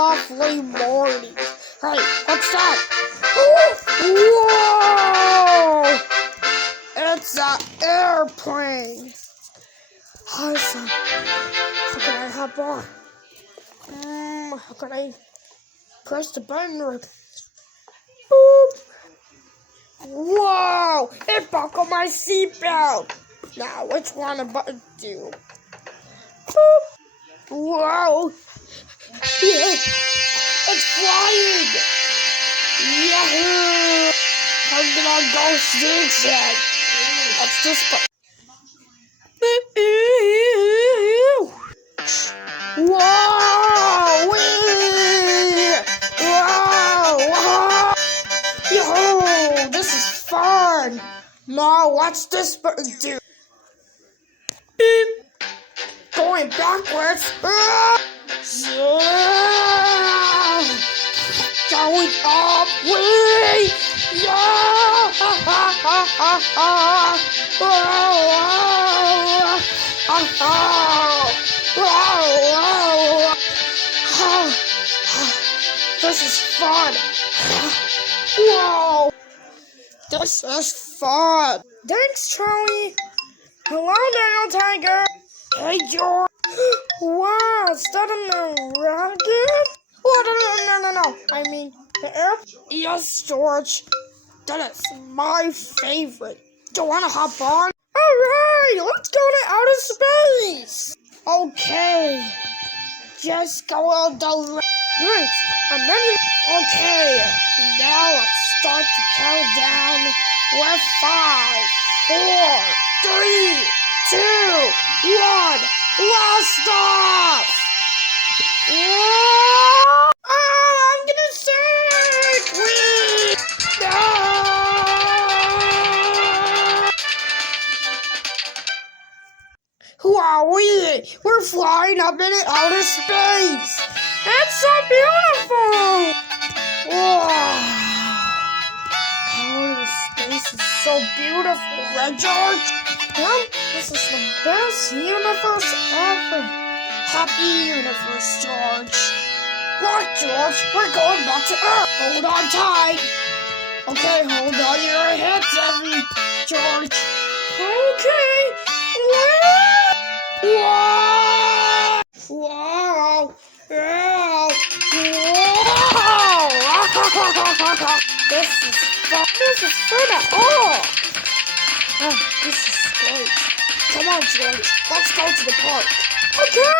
lovely morning. Hey, what's that? Whoa! It's an airplane. Hi, son. How can I hop on? How can I press the button? Or... Boop. Whoa! It buckled my seatbelt. Now, which one the button do? Boop. Whoa! Yeah. It's flying! Yahoo! I'm gonna go zigzag. What's this button? Whoa! Wee! Whoa! Whoa! Yo! This is fun! Now, what's this button do? Beep! Going backwards! Going up! Wee! Yeah! This is fun! Whoa! This is fun! Thanks, Charlie! Hello, Daniel Tiger! Hey, George! Wow, is that a rocket? Oh, no. I mean, the air... Yes, George. That is my favorite. Do you want to hop on? Alright, let's go to outer space! Okay. Just go on the right. And then okay. Now let's start to count down with 5, 4, 3, 2, 1. Blast off! Whoa! Oh, I'm gonna sink! Whee! No! Who are we? We're flying up in outer space! It's so beautiful! Whoa! Outer space is so beautiful, right, George? This is the best universe ever. Happy universe, George. Look, George, we're going back to Earth. Hold on tight. Okay, hold on your heads, George. Okay. Whoa! Whoa! Whoa! This is fun. This is fun at all. Oh, this is great. Come on, George. Let's go to the park. Okay.